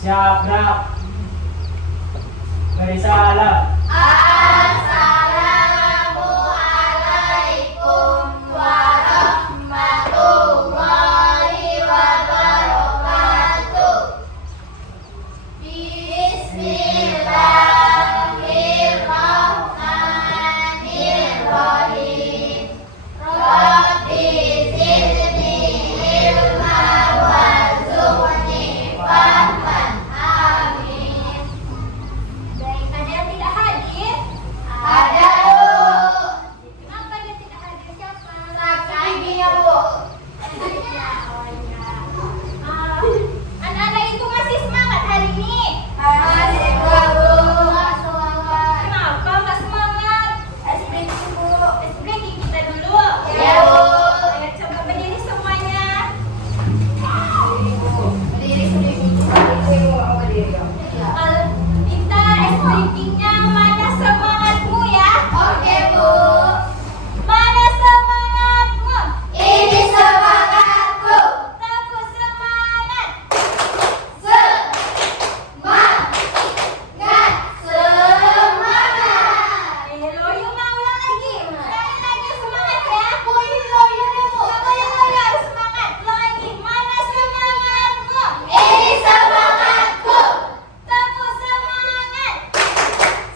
Siap, gerak. Barisalah. Assalamualaikum warahmatullahi wabarakatuh. Bismillahirrahmanirrahim. Rabbi zidni ilma warzuqni fahman. Amin. Baik, ada yang tidak hadir? Ada, Bu. Kenapa dia tidak hadir? Siapa? Sakit giginya, Bu. Anak-anak itu masih semangat hari ini? Masih, Bu. Kenapa nggak semangat? Ice breaking, Bu. Ice breaking kita dulu. Ya, Bu. Ayo coba berdiri semuanya. Berdiri, kita ice breakingnya mana semangatmu ya? Oke, Bu. Mana semangatmu? Ini semangatku. Tepuk semangat. Semangat. Semangat. Loyo mau ulang lagi. Sekali lagi semangat ya. Bu, ini loyo deh, Bu. Coba yang loyo harus semangat. Lagi. Mana semangatmu? Ini semangatku. Tepuk semangat.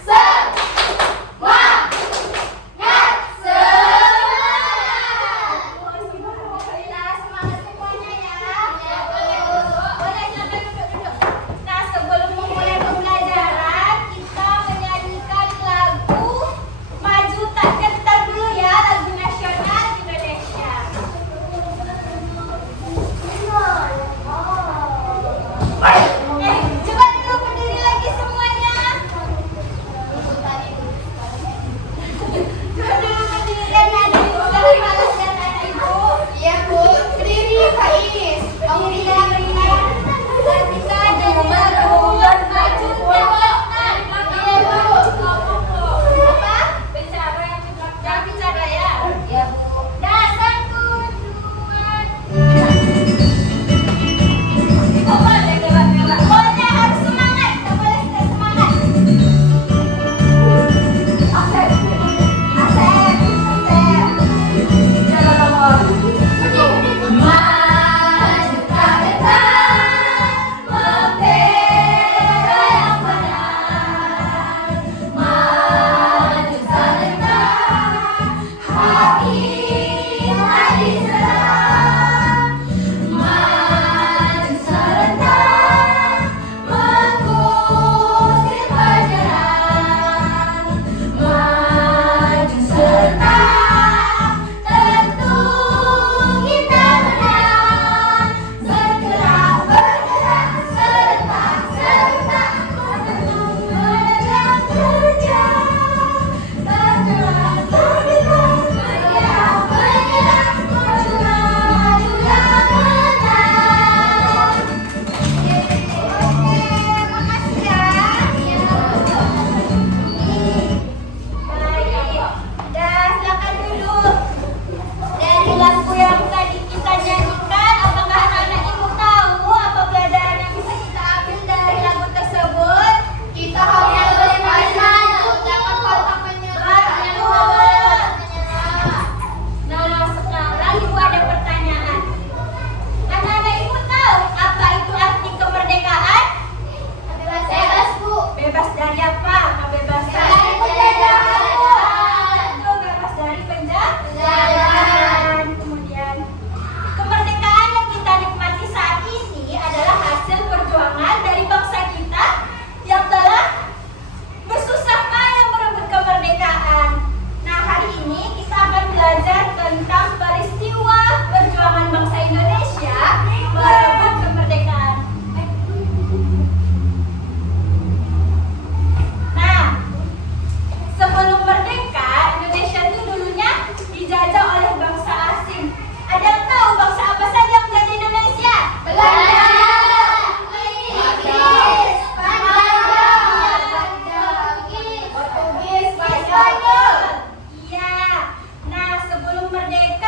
Semangat. Semangat semuanya ya. Boleh silakan duduk. Nah, sebelum memulai pembelajaran, kita menyanyikan lagu Maju Tak Gentar dulu ya, lagu nasional Indonesia. Coba dulu berdiri lagi semuanya. Coba dulu berdiri dan ada ibu jangan malas dan anak ibu. Iya, Bu. Berdiri, Kak Iis. Berdiri. Ketika ada di lagu Maju Tak Gentar. Iya, Bu. Apa? Bicara yang bicara ya. Iya, Bu. Dah, 1, 2, 3. Boleh gelap-gelap. Boleh harus semangat. Tak boleh tidak semangat. Asep. Maju tak gentar, membela yang benar. Maju tak gentar, hakim adil serang. Maju serentak, mengusir panjerang. Maju serentak, tentu kita menang. Bergerak, bergerak, serentak, serentak, menentukan kerja. Bergerak, bergerak, menyerah, menyerah, maju, maju dan menang. Makasih ya. Baik, dah silakan duduk. Dari lagu yang tadi kita nyanyikan, apakah anak-anak ibu tahu apa pelajaran yang bisa kita ambil dari lagu tersebut? Kita harus maju, dapat kotak menyerah. Nah, sekarang ibu ada pertanyaan. Anak-anak ibu tahu apa itu arti kemerdekaan? Bebas, Bu. Bebas dari apa? Kebebasan. Dari penjajahan. Betul, bebas dari penjajahan. Kemudian, kemerdekaan yang kita nikmati saat ini adalah hasil perjuangan dari bangsa kita yang telah bersusah payah merebut kemerdekaan. Nah, hari ini kita akan belajar tentang peristiwa perjuangan bangsa Indonesia merebut kemerdekaan. Nah, sebelum merdeka, Indonesia itu dulunya dijajah oleh bangsa asing. Ada yang tahu bangsa apa saja yang menjajah Indonesia? Belanda, Inggris, Portugis, Spanyol. Iya. Nah, sebelum merdeka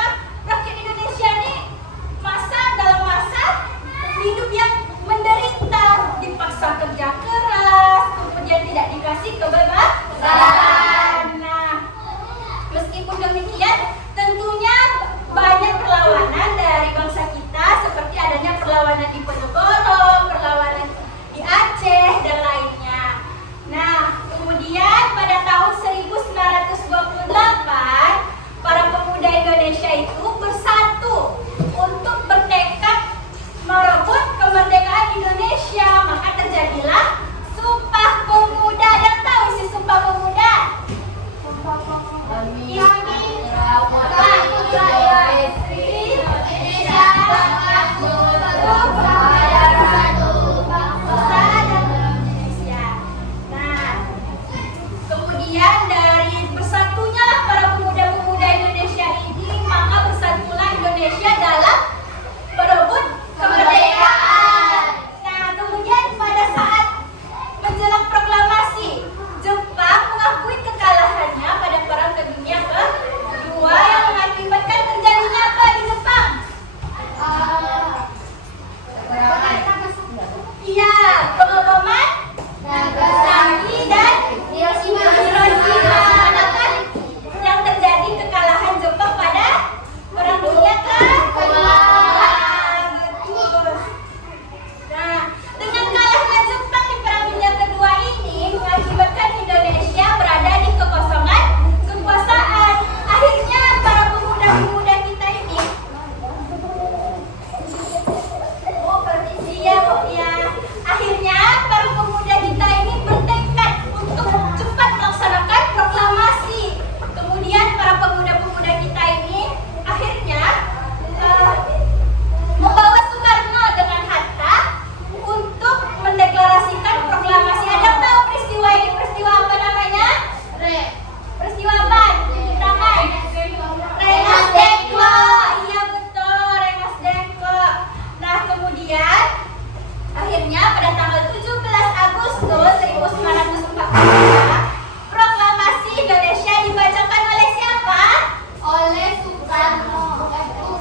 Soekarno.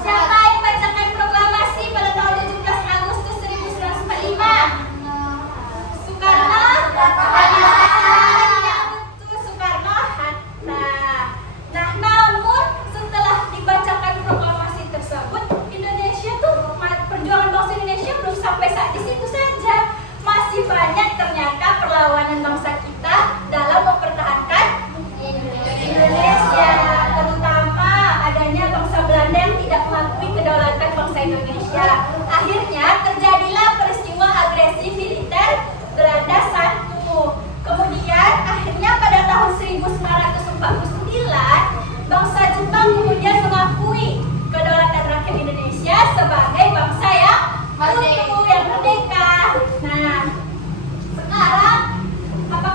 Siapa yang bacakan proklamasi pada tahun 17 Agustus 1945? Soekarno? Ya betul, Soekarno Hatta. Nah, namun setelah dibacakan proklamasi tersebut, Indonesia tuh perjuangan bangsa Indonesia belum sampai saat di situ saja. Masih banyak ternyata perlawanan bangsa kita dalam mempertahankan Indonesia, terutama adanya bangsa Belanda yang tidak mengakui kedaulatan bangsa Indonesia. Akhirnya terjadilah peristiwa agresi militer Belanda 1. Kemudian akhirnya pada tahun 1949 bangsa Jepang kemudian mengakui kedaulatan rakyat Indonesia sebagai bangsa yang utuh, yang merdeka. Nah, sekarang apakah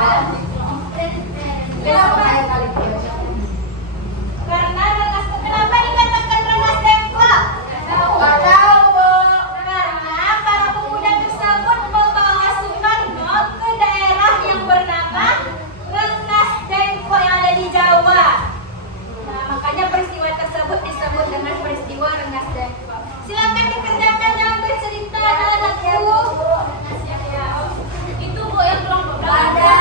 Kenapa kayak kali Karena Rengas, kenapa dikatakan Rengas Dengklok? Nggak tahu, Bu. Karena para pemuda tersebut membawa Soekarno ke daerah yang bernama Rengas Dengklok yang ada di Jawa. Nah, makanya peristiwa tersebut disebut dengan peristiwa Rengas Dengklok. Silakan dikerjakan yang bercerita anak-anakku. Itu Bu yang kurang ada.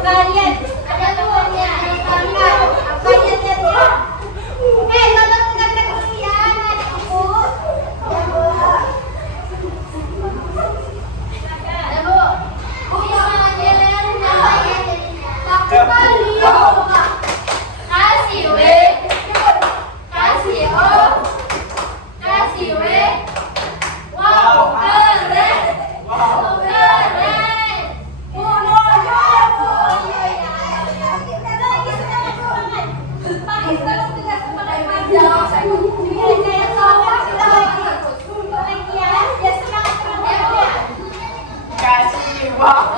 kalian. Ada tuanya, ada bangga. Apanya dia? Tolong dengarkan kalian, ada ibu. Ya, Bu. Ya, Bu. Ini pelajaran namanya Pak Mario. Kasih W. Kasih O. Kasih W. Wow, keren. Wow, keren. Kasih wow.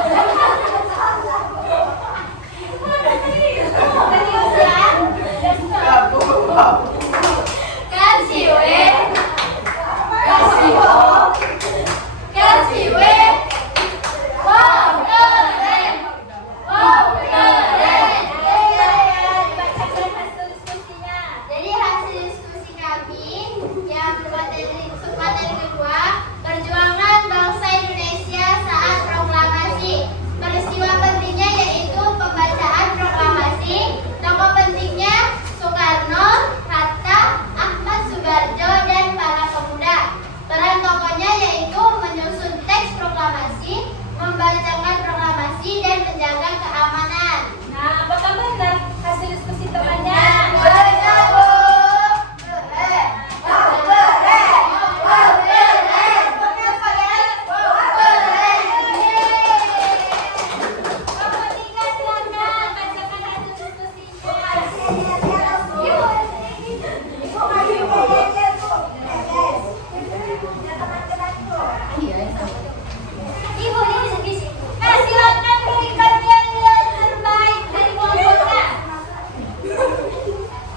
Aku wow. Kasih W. Kasih O. Kasih W. Wow, keren. Wow, keren. Jadi hasil diskusi kami yang materi kedua, perjuangan bangsa Indonesia saat proklamasi. Peristiwa pentingnya yaitu pembacaan proklamasi. Tokoh pentingnya Soekarno, Hatta, Ahmad Subarjo, dan para pemuda. Peran tokohnya yaitu menyusun teks proklamasi, membacakan proklamasi, dan menjaga keamanan. Nah, apakah benar hasil diskusi temannya? Benar, Bu. Kelompok 3 silakan bacakan hasil diskusinya. Ibu ini sedikit. Silakan berikan nilai terbaik dari kelompoknya.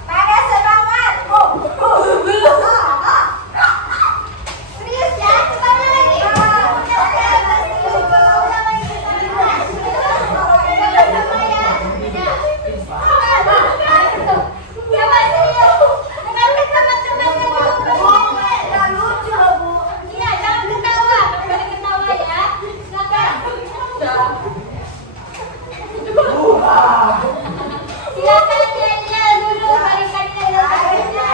Pada semangat. Serius ya, sekali lagi. Coba serius. Dengarkan teman-temannya dulu. Nggak lucu loh, Bu. Iya, jangan ketawa. Boleh ketawa ya. Silakan. Silakan nilai dulu. Berikan nilai terbaiknya.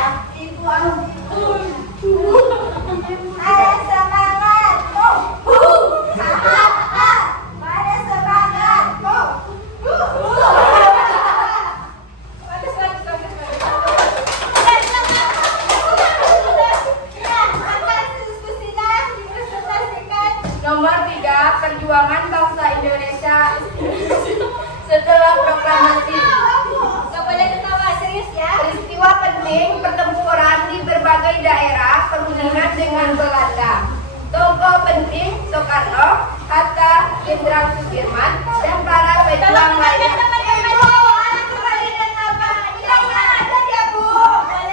Ada semangat. Pada semangat. Bagus, bagus, bagus. Sudah, silakan. Ya, akan diskusinya dipresentasikan. Nomor 3, perjuangan bangsa Indonesia setelah proklamasi. Gak boleh ketawa, serius ya. Peristiwa penting pertempuran di berbagai daerah perundingan dengan Belanda. Tokoh penting Soekarno, Hatta, Jenderal Sudirman, dan para pejuang lainnya. Boleh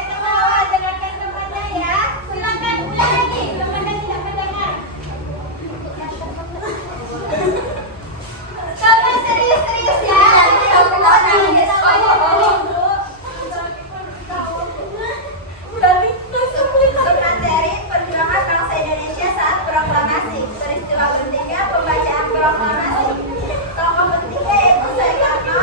ketawa, dengarkan temannya ya. Silakan ulang lagi, temannya tidak mendengar. Coba serius-serius ya. Materi perjuangan bangsa Indonesia saat proklamasi. Peristiwa pentingnya pembacaan proklamasi. Tokoh pentingnya yaitu Soekarno,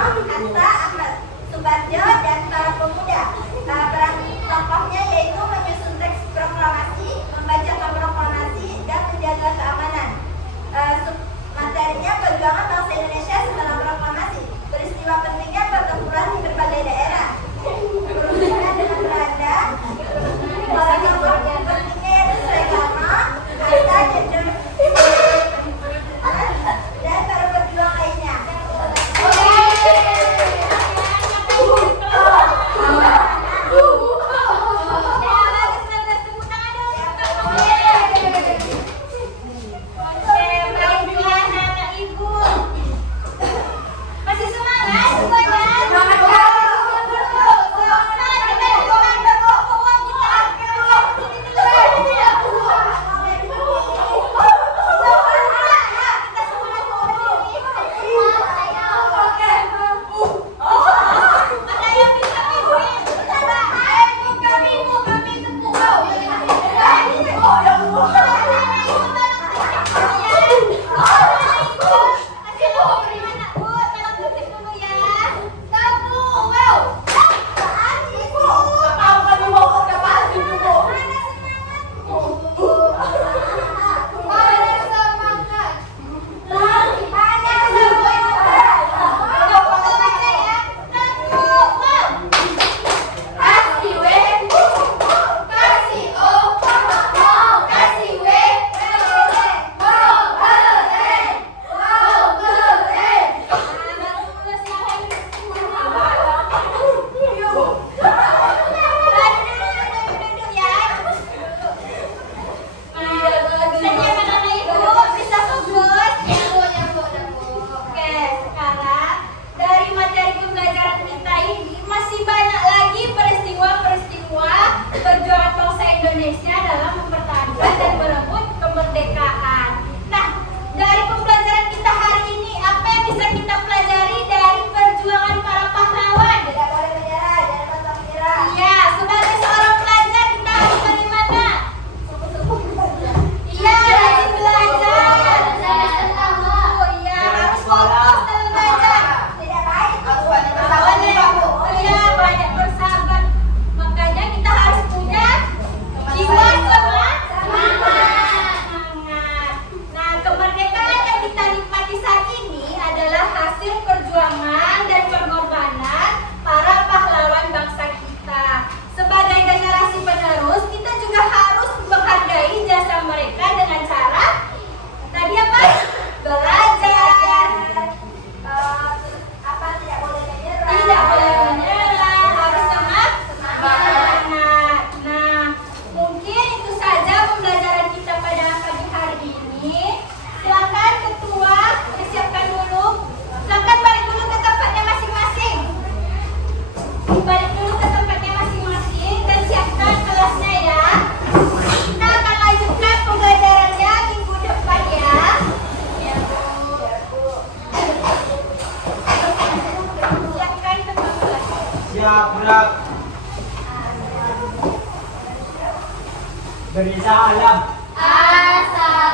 Beri salam. Assalamualaikum.